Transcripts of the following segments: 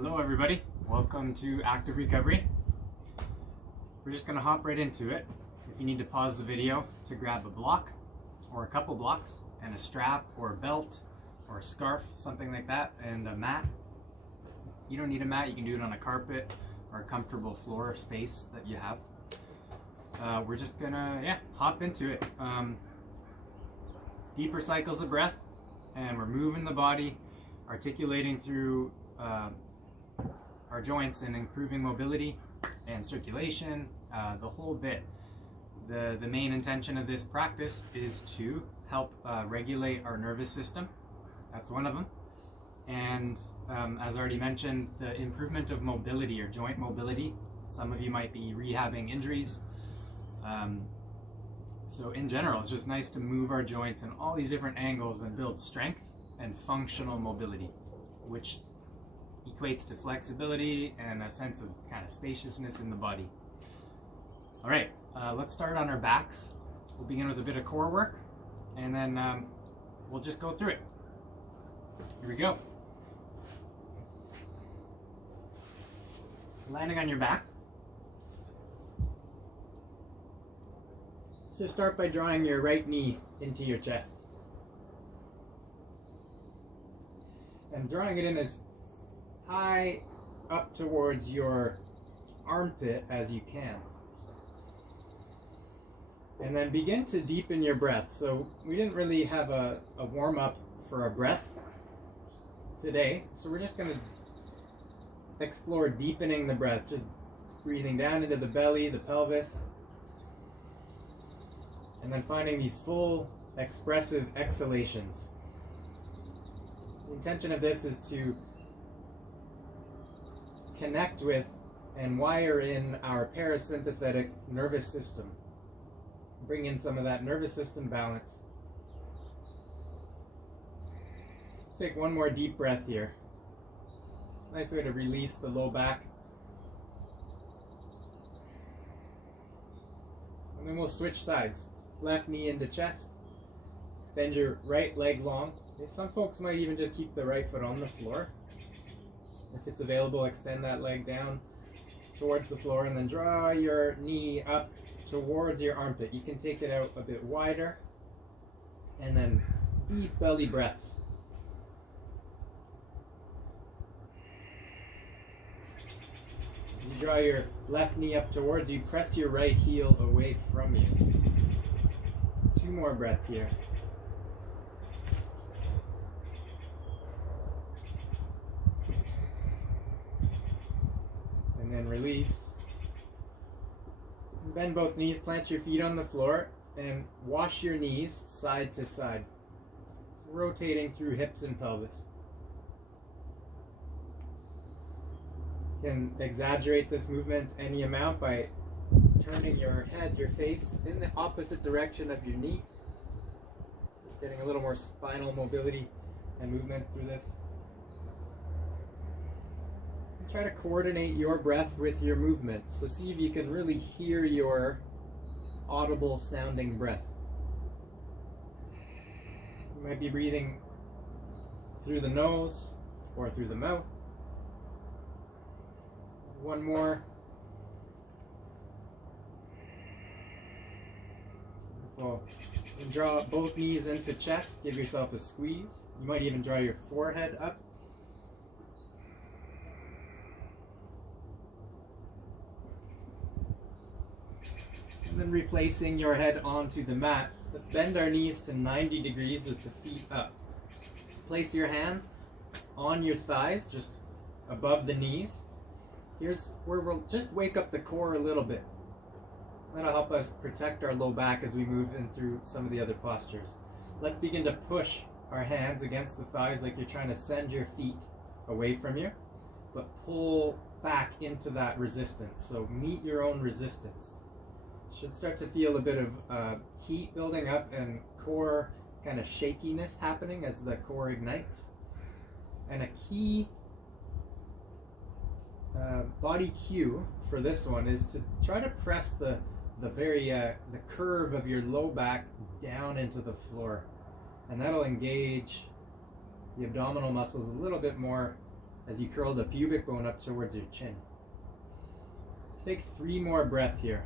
Hello everybody, welcome to Active Recovery. We're just going to hop right into it. If you need to pause the video to grab a block or a couple blocks and a strap or a belt or a scarf, something like that, and a mat. You don't need a mat, you can do it on a carpet or a comfortable floor space that you have. We're just gonna hop into it. Deeper cycles of breath, and we're moving the body, articulating through our joints and improving mobility and circulation, the whole bit. The main intention of this practice is to help regulate our nervous system. That's one of them. And as already mentioned, the improvement of mobility or joint mobility. Some of you might be rehabbing injuries. So in general, it's just nice to move our joints in all these different angles and build strength and functional mobility, which equates to flexibility and a sense of kind of spaciousness in the body. All right, let's start on our backs. We'll begin with a bit of core work, and then we'll just go through it. Here we go. Landing on your back. So start by drawing your right knee into your chest. And drawing it in as high up towards your armpit as you can. And then begin to deepen your breath. So we didn't really have a warm-up for our breath today, so we're just going to explore deepening the breath, just breathing down into the belly, the pelvis, and then finding these full expressive exhalations. The intention of this is to connect with and wire in our parasympathetic nervous system. Bring in some of that nervous system balance. Let's take one more deep breath here. Nice way to release the low back. And then we'll switch sides. Left knee into chest. Extend your right leg long. Some folks might even just keep the right foot on the floor. If it's available, extend that leg down towards the floor and then draw your knee up towards your armpit. You can take it out a bit wider, and then deep belly breaths. As you draw your left knee up towards you, press your right heel away from you. Two more breaths here. And then release. Bend both knees, plant your feet on the floor, and wash your knees side to side, rotating through hips and pelvis. You can exaggerate this movement any amount by turning your head, your face, in the opposite direction of your knees, getting a little more spinal mobility and movement through this. Try to coordinate your breath with your movement. So see if you can really hear your audible sounding breath. You might be breathing through the nose or through the mouth. One more. Well, and draw both knees into chest. Give yourself a squeeze. You might even draw your forehead up. And then replacing your head onto the mat. But bend our knees to 90 degrees with the feet up. Place your hands on your thighs, just above the knees. Here's where we'll just wake up the core a little bit. That'll help us protect our low back as we move in through some of the other postures. Let's begin to push our hands against the thighs like you're trying to send your feet away from you, but pull back into that resistance. So meet your own resistance. Should start to feel a bit of heat building up and core kind of shakiness happening as the core ignites. And a key body cue for this one is to try to press the curve of your low back down into the floor, and that'll engage the abdominal muscles a little bit more as you curl the pubic bone up towards your chin. Let's take 3 more breaths here.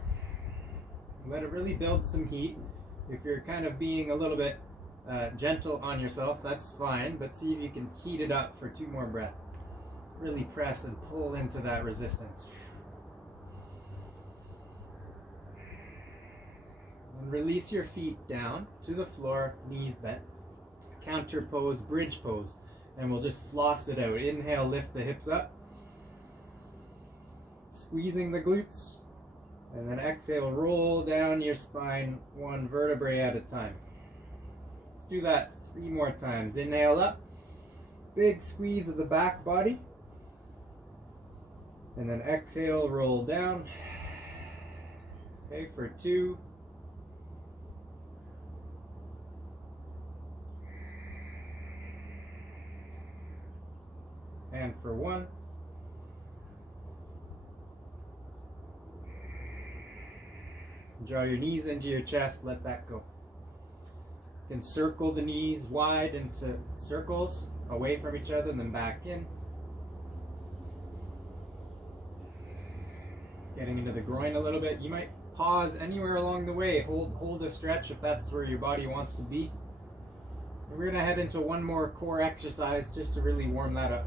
Let it really build some heat. If you're kind of being a little bit gentle on yourself, that's fine, but see if you can heat it up for 2 more breaths. Really press and pull into that resistance. And release your feet down to the floor, knees bent. Counter pose, bridge pose. And we'll just floss it out. Inhale, lift the hips up. Squeezing the glutes. And then exhale, roll down your spine 1 vertebrae at a time. Let's do that 3 more times. Inhale up. Big squeeze of the back body. And then exhale, roll down. Okay, for 2. And for 1. Draw your knees into your chest, let that go. You can circle the knees wide into circles, away from each other, and then back in. Getting into the groin a little bit. You might pause anywhere along the way. Hold a stretch if that's where your body wants to be. And we're going to head into 1 more core exercise just to really warm that up.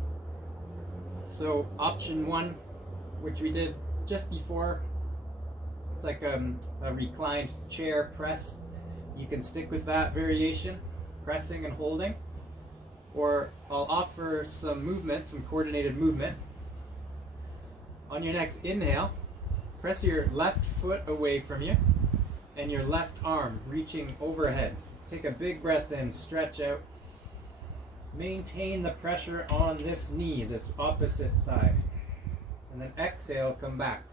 So option 1, which we did just before, it's like a reclined chair press. You can stick with that variation, pressing and holding. Or I'll offer some movement, some coordinated movement. On your next inhale, press your left foot away from you and your left arm reaching overhead. Take a big breath in, stretch out. Maintain the pressure on this knee, this opposite thigh. And then exhale, come back.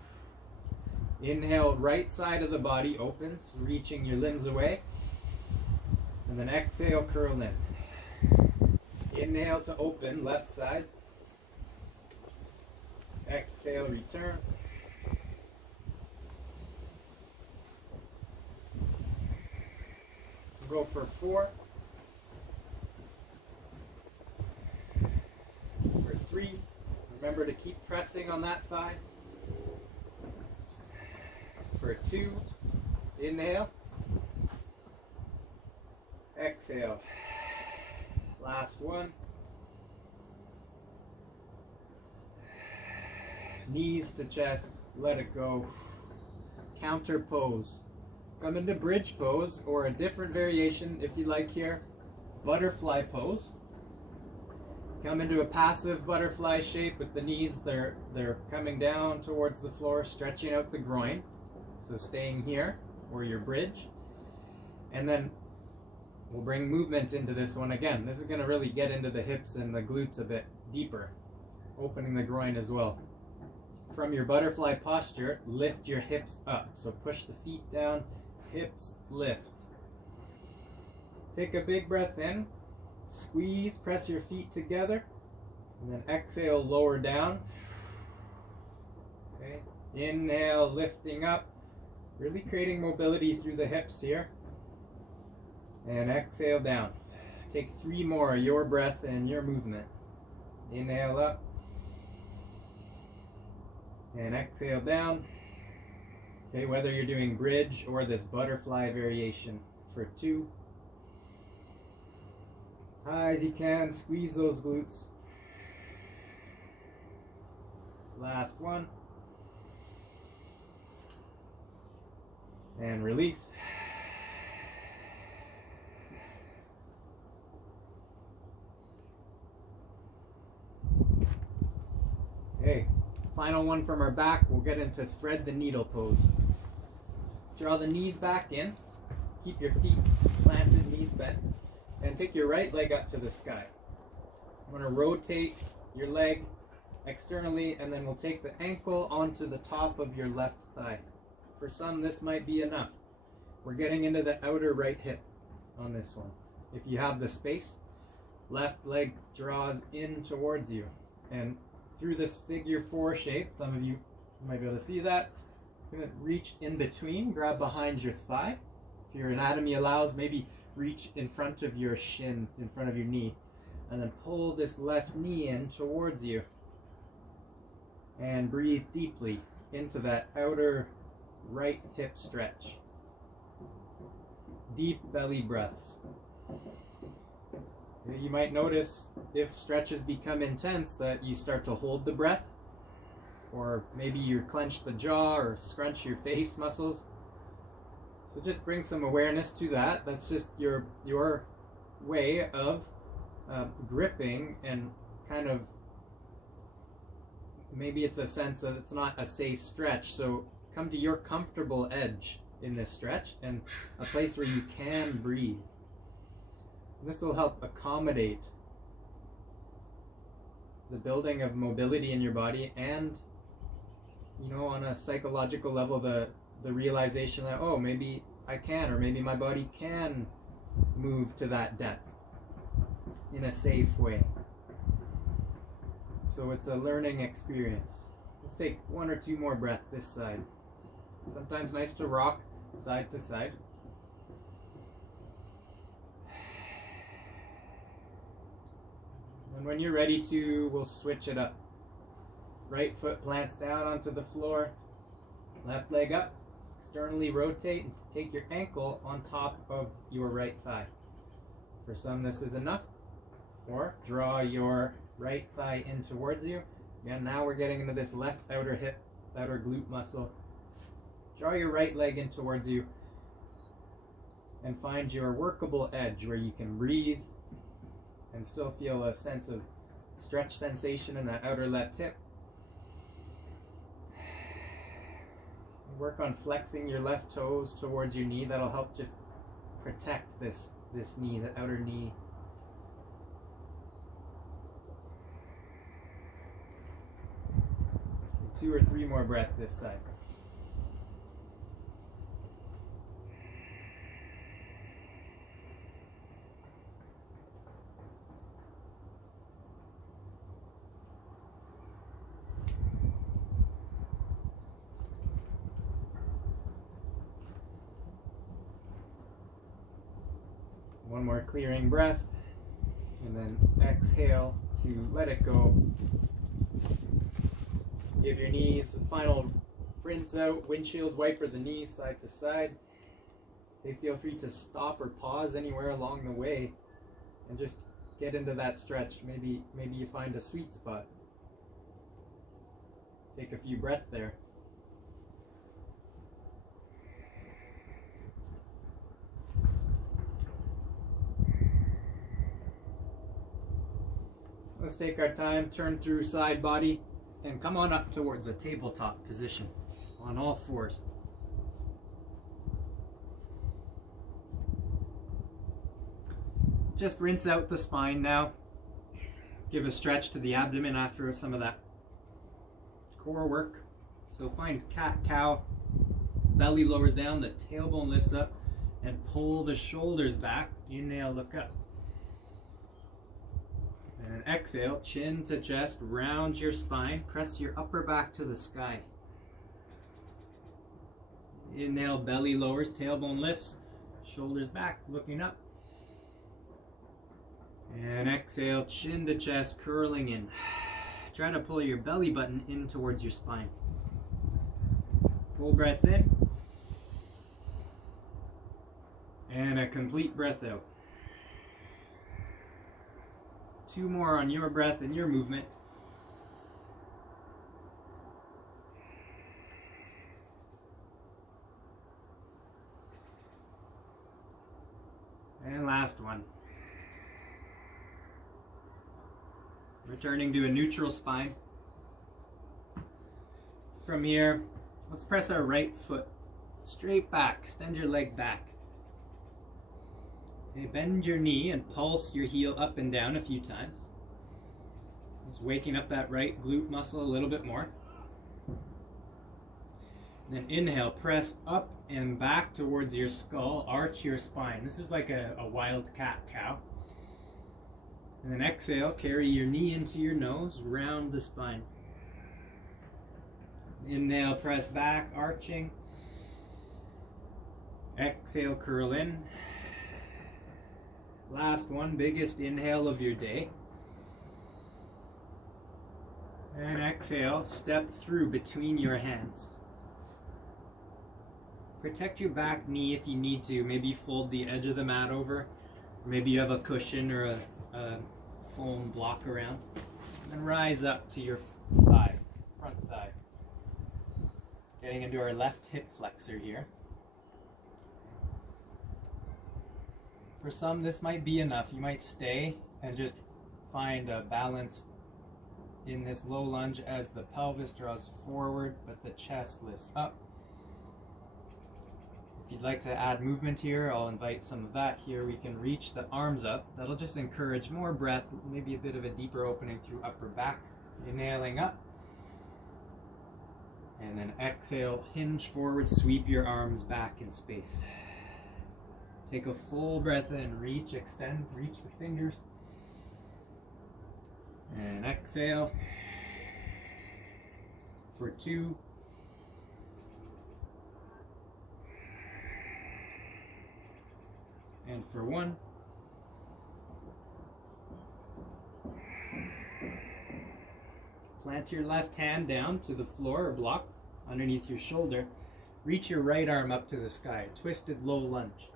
Inhale, right side of the body opens, reaching your limbs away. And then exhale, curl in. Inhale to open, left side. Exhale, return. Go for 4. For 3. Remember to keep pressing on that thigh. For 2. Inhale. Exhale. Last 1. Knees to chest. Let it go. Counter pose. Come into bridge pose, or a different variation if you like here, butterfly pose. Come into a passive butterfly shape with the knees, they're coming down towards the floor, stretching out the groin. So staying here, or your bridge. And then we'll bring movement into this one again. This is going to really get into the hips and the glutes a bit deeper, opening the groin as well. From your butterfly posture, lift your hips up. So push the feet down, hips lift. Take a big breath in, squeeze, press your feet together, and then exhale, lower down. Okay. Inhale, lifting up, really creating mobility through the hips here. And exhale down. Take 3 more, your breath and your movement. Inhale up. And exhale down. Okay, whether you're doing bridge or this butterfly variation for 2. As high as you can, squeeze those glutes. Last 1. And release. Okay, final one from our back. We'll get into thread the needle pose. Draw the knees back in. Keep your feet planted, knees bent. And take your right leg up to the sky. I'm going to rotate your leg externally, and then we'll take the ankle onto the top of your left thigh. For some, this might be enough. We're getting into the outer right hip on this one. If you have the space, left leg draws in towards you. And through this figure 4 shape, some of you might be able to see that, you're going to reach in between, grab behind your thigh. If your anatomy allows, maybe reach in front of your shin, in front of your knee. And then pull this left knee in towards you. And breathe deeply into that outer right hip stretch. Deep belly breaths. You might notice if stretches become intense that you start to hold the breath, or maybe you clench the jaw or scrunch your face muscles. So just bring some awareness to that. That's just your way of gripping and kind of, maybe it's a sense that it's not a safe stretch. So come to your comfortable edge in this stretch and a place where you can breathe. This will help accommodate the building of mobility in your body, and on a psychological level, the realization that, oh, maybe I can, or maybe my body can move to that depth in a safe way. So it's a learning experience. Let's take 1 or 2 more breaths this side. Sometimes nice to rock side to side. And when you're ready to, we'll switch it up. Right foot plants down onto the floor. Left leg up. Externally rotate and take your ankle on top of your right thigh. For some, this is enough. Or draw your right thigh in towards you. Again, now we're getting into this left outer hip, outer glute muscle. Draw your right leg in towards you and find your workable edge where you can breathe and still feel a sense of stretch sensation in that outer left hip. Work on flexing your left toes towards your knee. That'll help just protect this knee, the outer knee. And 2 or 3 more breaths this side. One more clearing breath, and then exhale to let it go. Give your knees a final rinse out, windshield wiper the knees side to side. They feel free to stop or pause anywhere along the way and just get into that stretch. Maybe you find a sweet spot. Take a few breaths there. Let's take our time, turn through side body, and come on up towards a tabletop position on all fours. Just rinse out the spine now. Give a stretch to the abdomen after some of that core work. So find cat-cow, belly lowers down, the tailbone lifts up, and pull the shoulders back. Inhale, look up. And exhale, chin to chest, round your spine, press your upper back to the sky. Inhale, belly lowers, tailbone lifts, shoulders back, looking up. And exhale, chin to chest, curling in. Try to pull your belly button in towards your spine. Full breath in. And a complete breath out. 2 more on your breath and your movement. And last one. Returning to a neutral spine. From here, let's press our right foot straight back. Extend your leg back. Okay, bend your knee and pulse your heel up and down a few times. Just waking up that right glute muscle a little bit more. And then inhale, press up and back towards your skull, arch your spine. This is like a wild cat-cow. And then exhale, carry your knee into your nose, round the spine. Inhale, press back, arching. Exhale, curl in. Last one, biggest inhale of your day. And exhale, step through between your hands. Protect your back knee if you need to. Maybe fold the edge of the mat over. Maybe you have a cushion or a foam block around. And then rise up to your thigh, front thigh. Getting into our left hip flexor here. For some, this might be enough. You might stay and just find a balance in this low lunge as the pelvis draws forward, but the chest lifts up. If you'd like to add movement here, I'll invite some of that here. We can reach the arms up. That'll just encourage more breath, maybe a bit of a deeper opening through upper back. Inhaling up. And then exhale, hinge forward, sweep your arms back in space. Take a full breath in, reach, extend, reach the fingers. And exhale for 2. And for 1. Plant your left hand down to the floor or block underneath your shoulder. Reach your right arm up to the sky, twisted low lunge.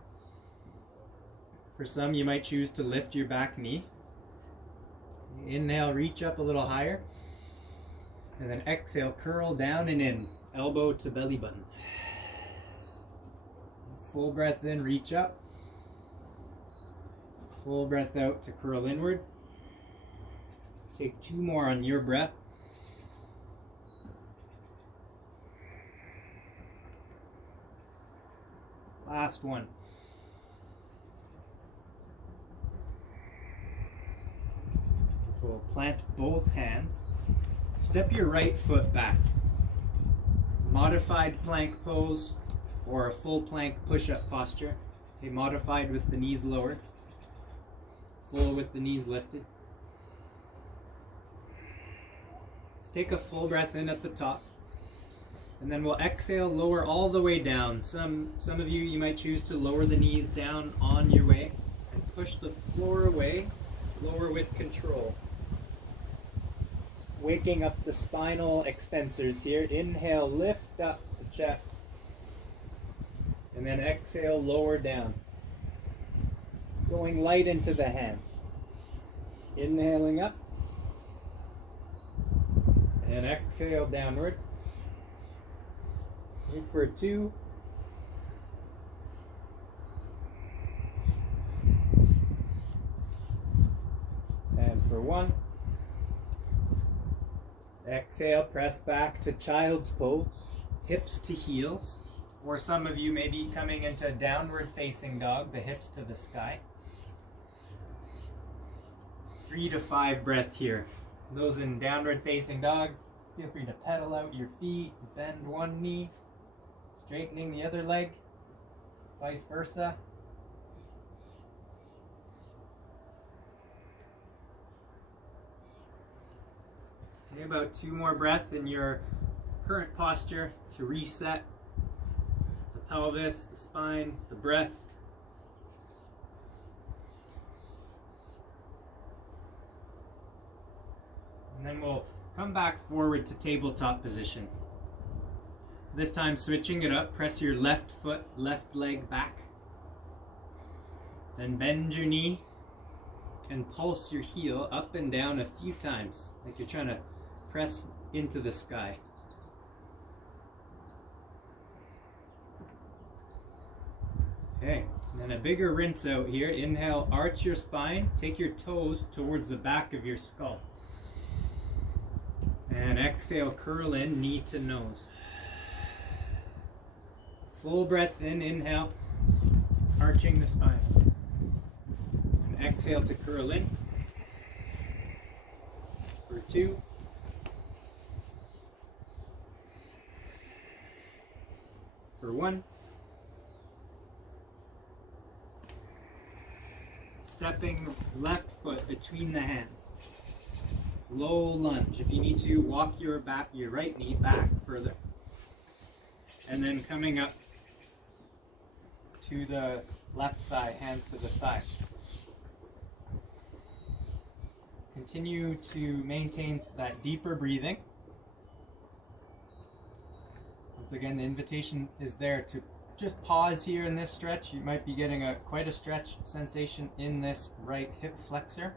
For some, you might choose to lift your back knee. Inhale, reach up a little higher. And then exhale, curl down and in, elbow to belly button. Full breath in, reach up. Full breath out to curl inward. Take 2 more on your breath. Last one. We'll plant both hands. Step your right foot back. Modified plank pose or a full plank push-up posture. Okay, modified with the knees lowered. Full with the knees lifted. Let's take a full breath in at the top. And then we'll exhale, lower all the way down. Some of you might choose to lower the knees down on your way and push the floor away, lower with control. Waking up the spinal extensors here. Inhale, lift up the chest. And then exhale, lower down. Going light into the hands. Inhaling up. And exhale downward. In for 2. And for 1. Exhale, press back to child's pose, hips to heels. Or some of you may be coming into downward facing dog, the hips to the sky. 3 to 5 breath here. Those in downward facing dog, feel free to pedal out your feet, bend one knee, straightening the other leg, vice versa. Okay, about 2 more breaths in your current posture to reset the pelvis, the spine, the breath. And then we'll come back forward to tabletop position. This time switching it up, press your left foot, left leg back. Then bend your knee and pulse your heel up and down a few times, like you're trying to press into the sky. Okay, and then a bigger rinse out here. Inhale, arch your spine, take your toes towards the back of your skull. And exhale, curl in, knee to nose. Full breath in, inhale, arching the spine. And exhale to curl in. For 2. For 1. Stepping left foot between the hands. Low lunge. If you need to, walk your right knee back further. And then coming up to the left thigh, hands to the thigh. Continue to maintain that deeper breathing. Once again, the invitation is there to just pause here in this stretch. You might be getting quite a stretch sensation in this right hip flexor.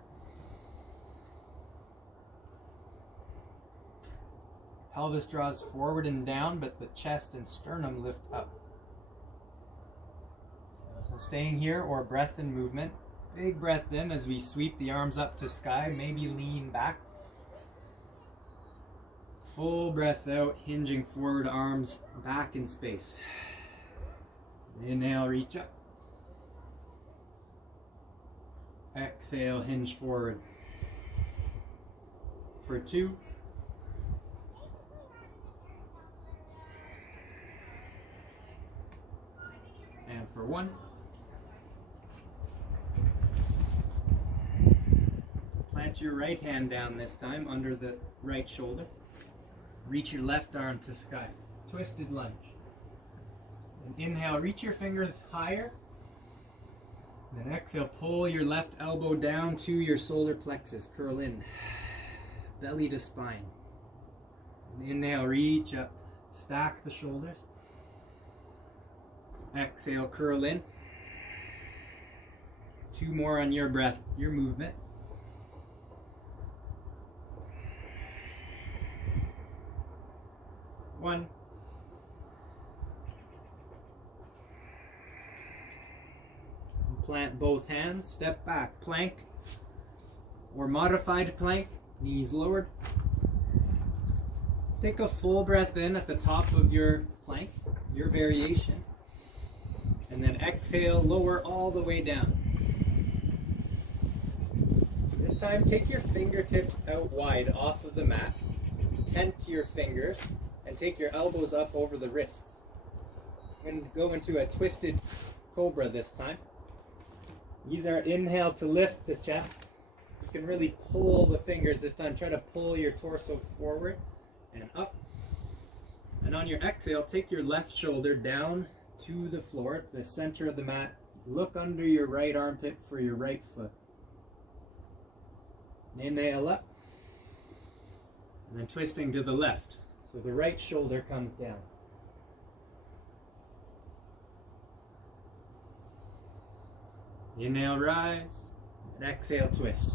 Pelvis draws forward and down, but the chest and sternum lift up. So staying here, or breath and movement. Big breath in as we sweep the arms up to sky, maybe lean back. Full breath out, hinging forward, arms back in space. Inhale, reach up. Exhale, hinge forward. For 2. And for 1. Plant your right hand down this time under the right shoulder. Reach your left arm to sky. Twisted lunge. And inhale, reach your fingers higher. Then exhale, pull your left elbow down to your solar plexus. Curl in. Belly to spine. And inhale, reach up. Stack the shoulders. Exhale, curl in. 2 more on your breath, your movement. One. Plant both hands, step back, plank or modified plank, knees lowered. Let's take a full breath in at the top of your plank, your variation, and then exhale, lower all the way down. This time, take your fingertips out wide off of the mat, tent your fingers, and take your elbows up over the wrists. We're going to go into a twisted cobra this time. Use our inhale to lift the chest. You can really pull the fingers this time. Try to pull your torso forward and up. And on your exhale, take your left shoulder down to the floor, the center of the mat. Look under your right armpit for your right foot. Inhale up. And then twisting to the left. So the right shoulder comes down. Inhale, rise, and exhale, twist.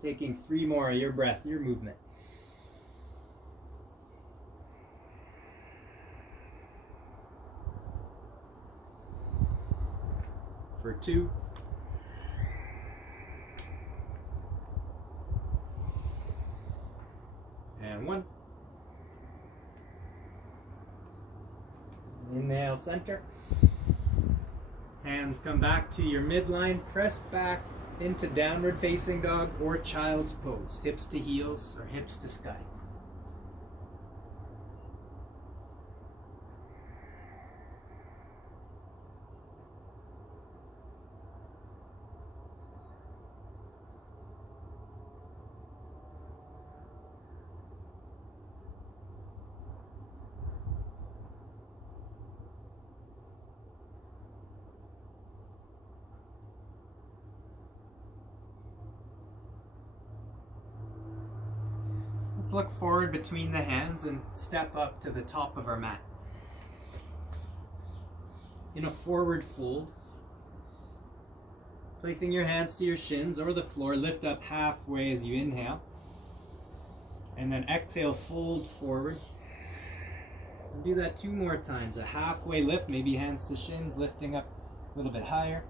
Taking 3 more of your breath, your movement. For 2. And 1. Inhale, center. Hands come back to your midline. Press back into downward facing dog or child's pose. Hips to heels or hips to sky. Let's look forward between the hands and step up to the top of our mat. In a forward fold, placing your hands to your shins or the floor, lift up halfway as you inhale. And then exhale, fold forward. And do that 2 more times. A halfway lift, maybe hands to shins, lifting up a little bit higher.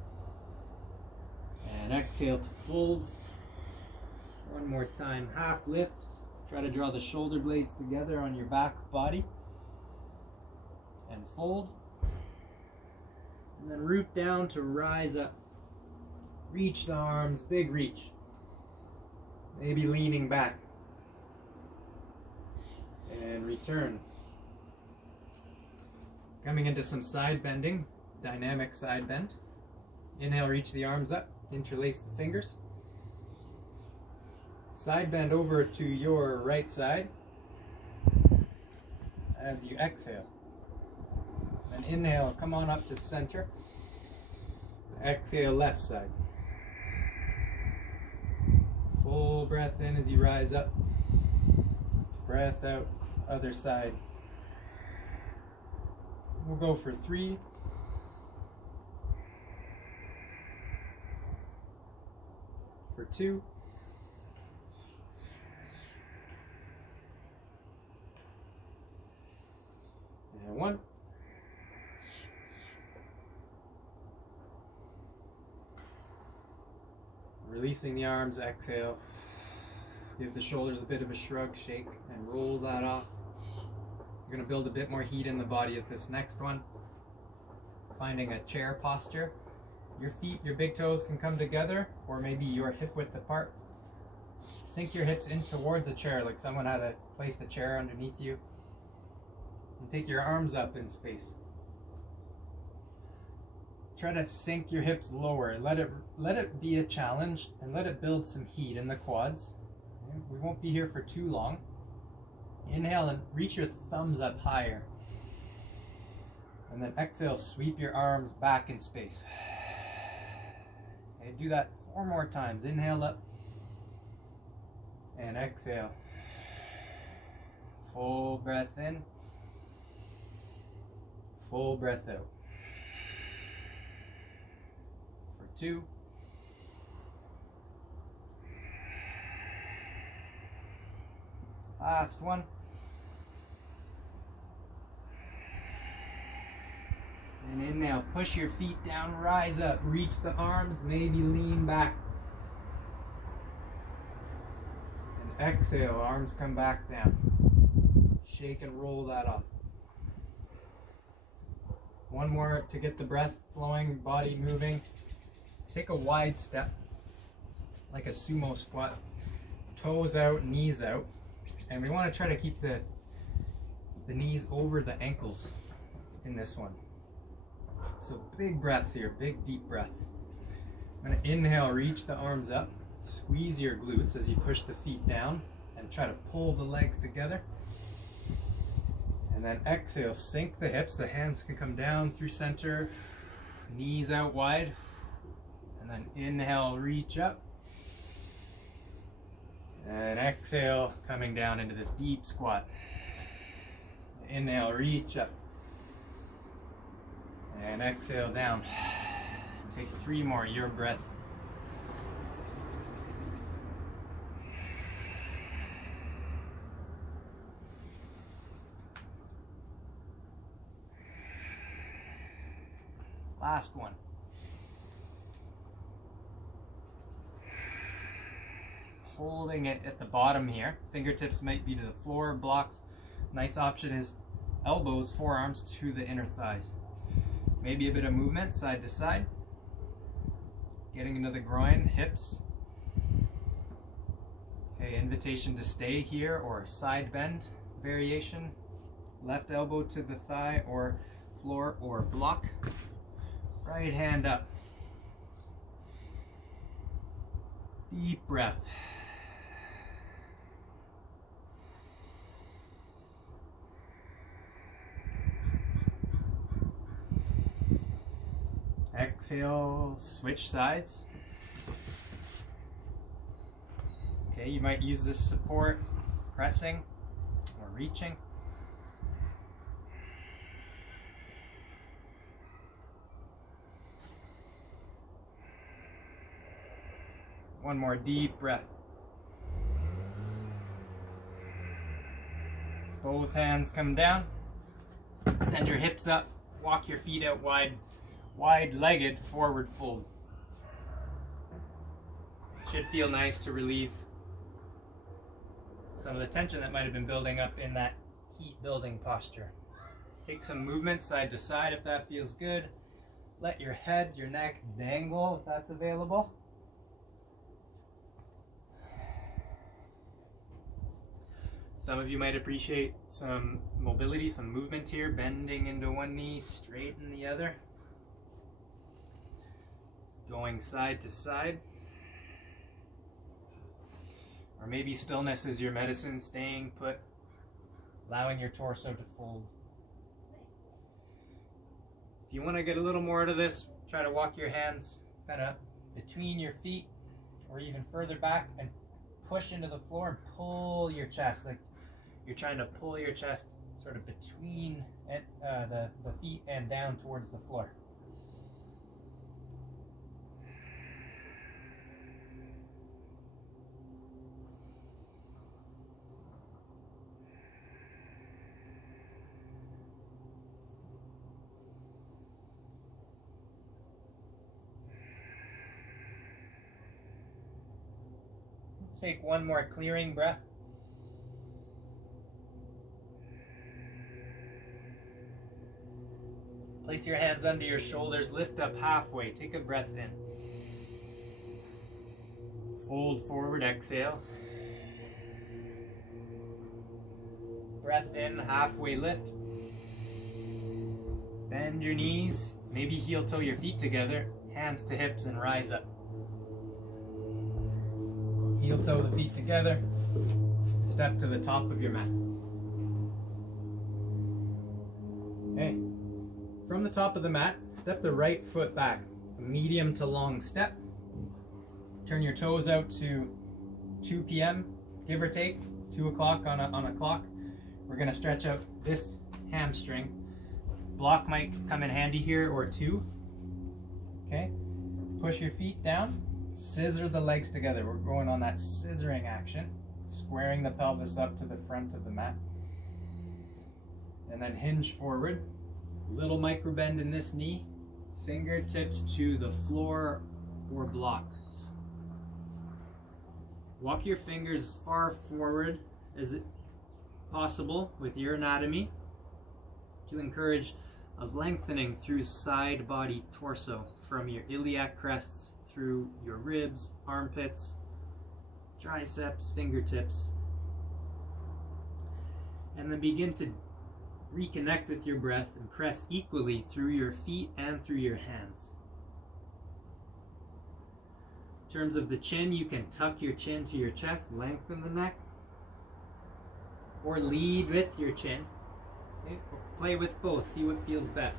And exhale to fold. 1 more time, half lift. Try to draw the shoulder blades together on your back body. And fold. And then root down to rise up. Reach the arms, big reach. Maybe leaning back. And return. Coming into some side bending, dynamic side bend. Inhale, reach the arms up, interlace the fingers. Side bend over to your right side as you exhale. And inhale, come on up to center. Exhale, left side. Full breath in as you rise up. Breath out, other side. We'll go for 3. For 2. And 1. Releasing the arms, exhale. Give the shoulders a bit of a shrug, shake, and roll that off. You're going to build a bit more heat in the body at this next one. Finding a chair posture. Your feet, your big toes can come together, or maybe your hip width apart. Sink your hips in towards a chair, like someone had placed a chair underneath you. And take your arms up in space. Try to sink your hips lower. Let it be a challenge, and let it build some heat in the quads. Okay? We won't be here for too long. Inhale and reach your thumbs up higher. And then exhale, sweep your arms back in space. Okay, do that 4 more times. Inhale up and exhale. Full breath in. Full breath out. For 2. Last one. And inhale, push your feet down, rise up, reach the arms, maybe lean back. And exhale, arms come back down. Shake and roll that off. One more to get the breath flowing, body moving. Take a wide step, like a sumo squat. Toes out, knees out. And we want to try to keep the knees over the ankles in this one. So big breaths here, big deep breaths. I'm going to inhale, reach the arms up, squeeze your glutes as you push the feet down and try to pull the legs together. And then exhale, sink the hips, the hands can come down through center, knees out wide. And then inhale, reach up. And exhale, coming down into this deep squat. Inhale, reach up. And exhale down. Take 3 more, your breath. Last one. Holding it at the bottom here. Fingertips might be to the floor, blocks. Nice option is elbows, forearms to the inner thighs. Maybe a bit of movement side to side. Getting into the groin, hips. Okay, invitation to stay here or side bend variation. Left elbow to the thigh or floor or block. Right hand up. Deep breath. Exhale, switch sides. Okay, you might use this support, pressing or reaching. One more deep breath. Both hands come down. Send your hips up. Walk your feet out wide. Wide-legged forward fold. Should feel nice to relieve some of the tension that might have been building up in that heat building posture. Take some movement side to side if that feels good. Let your head, your neck dangle if that's available. Some of you might appreciate some mobility, some movement here, bending into one knee, straighten the other. Going side to side. Or maybe stillness is your medicine, staying put, allowing your torso to fold. If you want to get a little more out of this, try to walk your hands kind of between your feet or even further back and push into the floor and pull your chest, like you're trying to pull your chest sort of between the feet and down towards the floor. Let's take one more clearing breath. Place your hands under your shoulders, lift up halfway, take a breath in. Fold forward, exhale. Breath in, halfway lift. Bend your knees, maybe heel toe your feet together, hands to hips and rise up. Heel toe the feet together, step to the top of your mat. Okay. From the top of the mat, step the right foot back, a medium to long step. Turn your toes out to 2 p.m., give or take, 2 o'clock on a clock. We're going to stretch out this hamstring. Block might come in handy here, or 2. Okay, push your feet down, scissor the legs together. We're going on that scissoring action, squaring the pelvis up to the front of the mat. And then hinge forward. Little micro bend in this knee, fingertips to the floor or blocks. Walk your fingers as far forward as possible with your anatomy to encourage a lengthening through side body torso from your iliac crests through your ribs, armpits, triceps, fingertips. And then begin to reconnect with your breath and press equally through your feet and through your hands. In terms of the chin, you can tuck your chin to your chest, lengthen the neck, or lead with your chin. Okay? Play with both, see what feels best.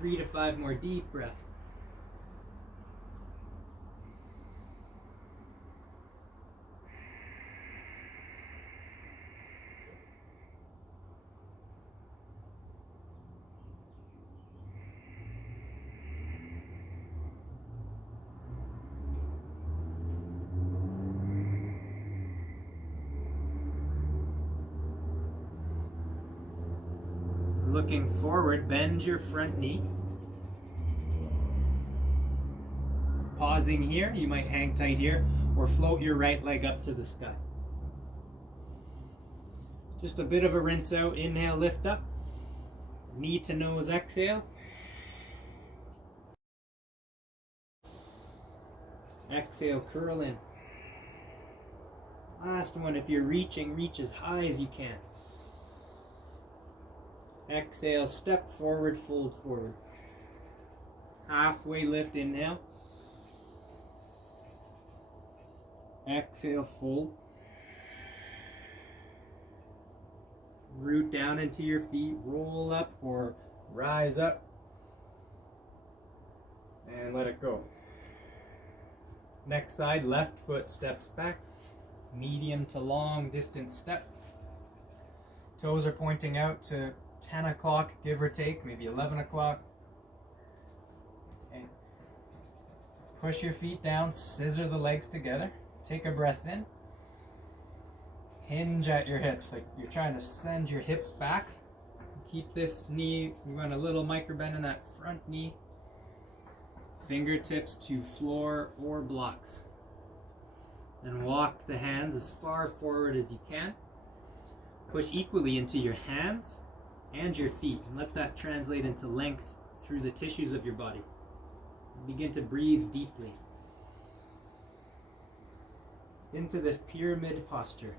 3 to 5 more deep breaths. Looking forward, bend your front knee. Pausing here, you might hang tight here, or float your right leg up to the sky. Just a bit of a rinse out. Inhale, lift up. Knee to nose, exhale. Exhale, curl in. Last one, if you're reaching, reach as high as you can. Exhale, step forward, fold forward. Halfway lift, inhale. Exhale, fold. Root down into your feet, roll up or rise up. And let it go. Next side, left foot steps back. Medium to long distance step. Toes are pointing out to 10 o'clock, give or take, maybe 11 o'clock. Okay. Push your feet down, scissor the legs together. Take a breath in. Hinge at your hips, like you're trying to send your hips back. Keep this knee, we want a little micro bend in that front knee. Fingertips to floor or blocks. Then walk the hands as far forward as you can. Push equally into your hands and your feet, and let that translate into length through the tissues of your body. Begin to breathe deeply into this pyramid posture.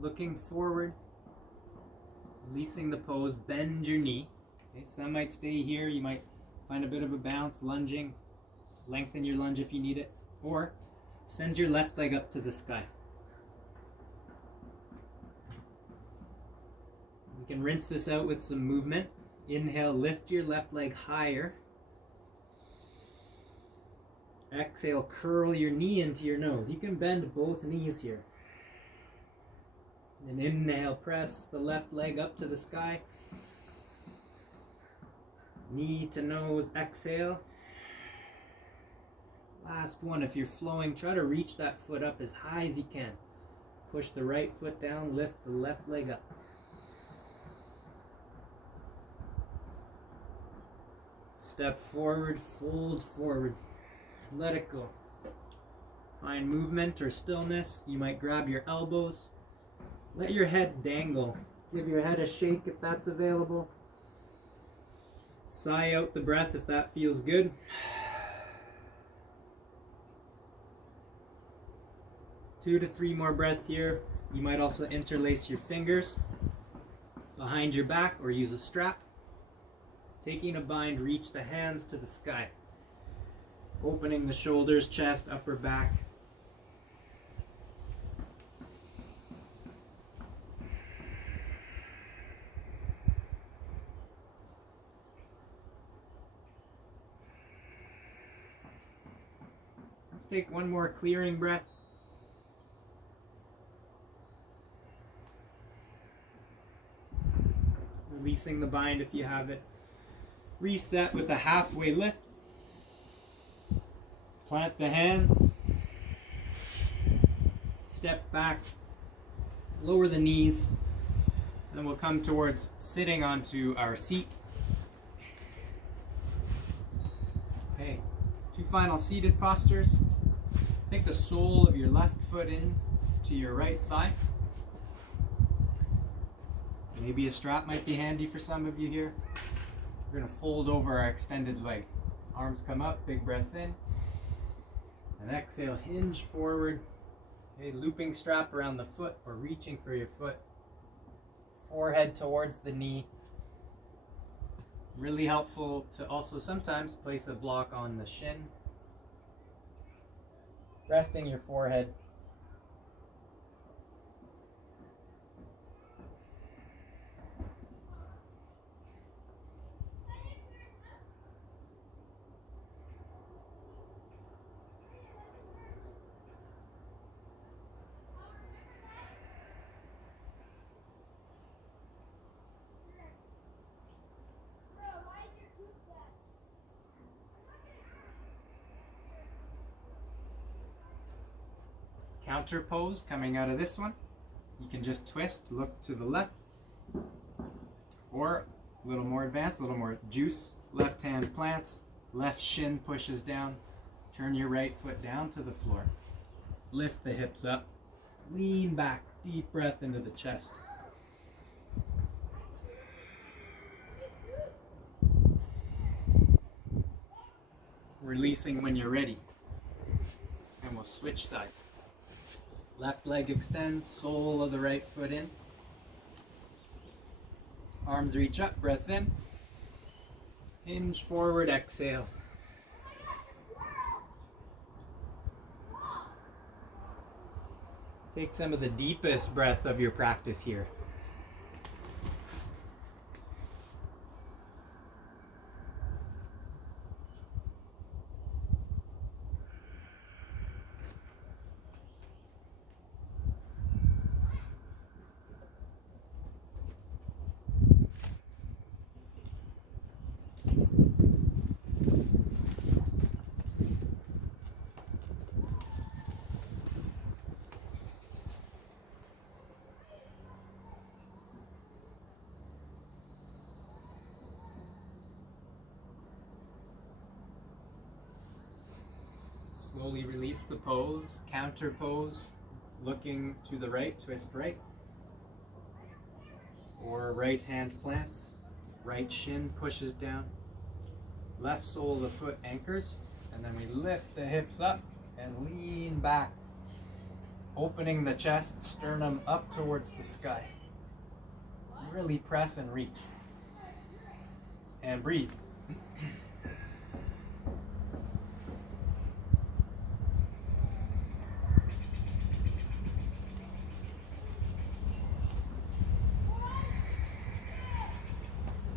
looking forward, releasing the pose, bend your knee. Okay, some might stay here, you might find a bit of a bounce, lunging, lengthen your lunge if you need it, or send your left leg up to the sky. We can rinse this out with some movement. Inhale, lift your left leg higher. Exhale, curl your knee into your nose. You can bend both knees here. And inhale, press the left leg up to the sky. Knee to nose, exhale. Last one, if you're flowing, try to reach that foot up as high as you can. Push the right foot down, lift the left leg up. Step forward, fold forward. Let it go. Find movement or stillness. You might grab your elbows. Let your head dangle. Give your head a shake if that's available. Sigh out the breath if that feels good. Two to three more breaths here. You might also interlace your fingers behind your back or use a strap. Taking a bind, reach the hands to the sky. Opening the shoulders, chest, upper back. Let's take one more clearing breath. Releasing the bind if you have it. Reset with a halfway lift. Plant the hands. Step back. Lower the knees. Then we'll come towards sitting onto our seat. Okay, two final seated postures. Take the sole of your left foot in to your right thigh. Maybe a strap might be handy for some of you here. We're going to fold over our extended leg. Arms come up, big breath in. And exhale, hinge forward. Okay, looping strap around the foot or reaching for your foot. Forehead towards the knee. Really helpful to also sometimes place a block on the shin. Resting your forehead. Counter pose coming out of this one. You can just twist, look to the left, or a little more advanced, a little more juice. Left hand plants, left shin pushes down. Turn your right foot down to the floor. Lift the hips up, lean back, deep breath into the chest. Releasing when you're ready. And we'll switch sides. Left leg extends, sole of the right foot in. Arms reach up, breath in. Hinge forward, exhale. Take some of the deepest breath of your practice here. Slowly release the pose, counter pose, looking to the right, twist right. Or right hand plants, right shin pushes down, left sole of the foot anchors, and then we lift the hips up and lean back. opening the chest, sternum up towards the sky. Really press and reach. And breathe.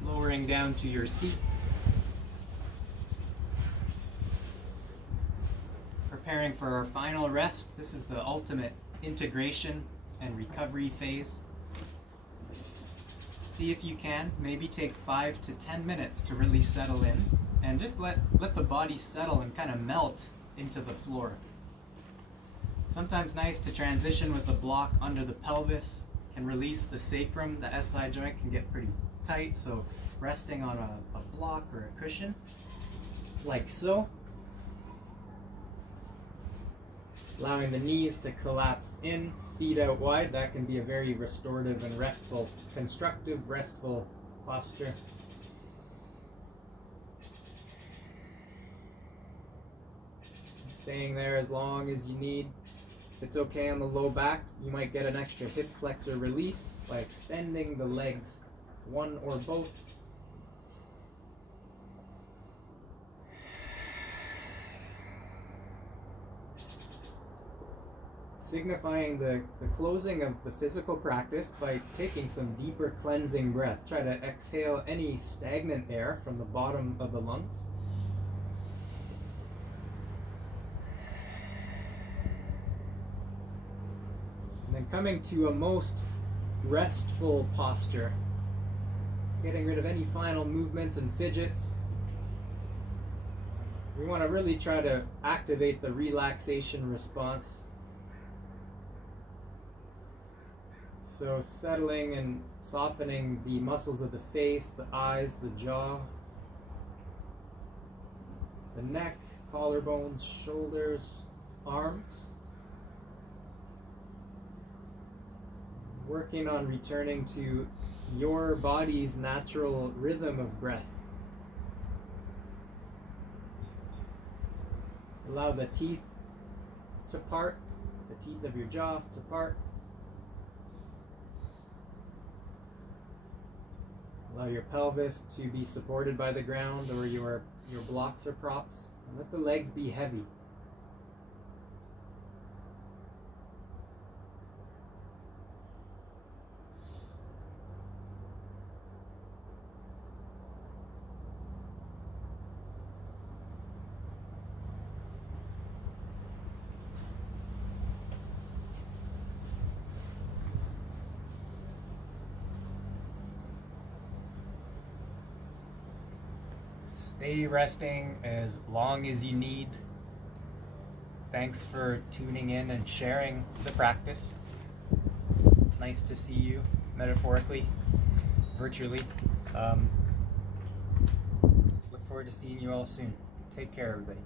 Lowering down to your seat. Preparing for our final rest. This is the ultimate integration and recovery phase. See if you can, maybe take 5 to 10 minutes to really settle in and just let the body settle and kind of melt into the floor. Sometimes nice to transition with a block under the pelvis, can release the sacrum. The SI joint can get pretty tight, so resting on a block or a cushion, like so. Allowing the knees to collapse in, feet out wide. That can be a very restorative and restful, constructive, restful posture. Staying there as long as you need. If it's okay on the low back, you might get an extra hip flexor release by extending the legs, one or both. Signifying the closing of the physical practice by taking some deeper cleansing breath. Try to exhale any stagnant air from the bottom of the lungs. And then coming to a most restful posture. Getting rid of any final movements and fidgets. We want to really try to activate the relaxation response. So settling and softening the muscles of the face, the eyes, the jaw, the neck, collarbones, shoulders, arms. Working on returning to your body's natural rhythm of breath. Allow the teeth to part, the teeth of your jaw to part. Allow your pelvis to be supported by the ground or your blocks or props. And let the legs be heavy. Stay resting as long as you need. Thanks for tuning in and sharing the practice. It's nice to see you, metaphorically, virtually. Look forward to seeing you all soon. Take care, everybody.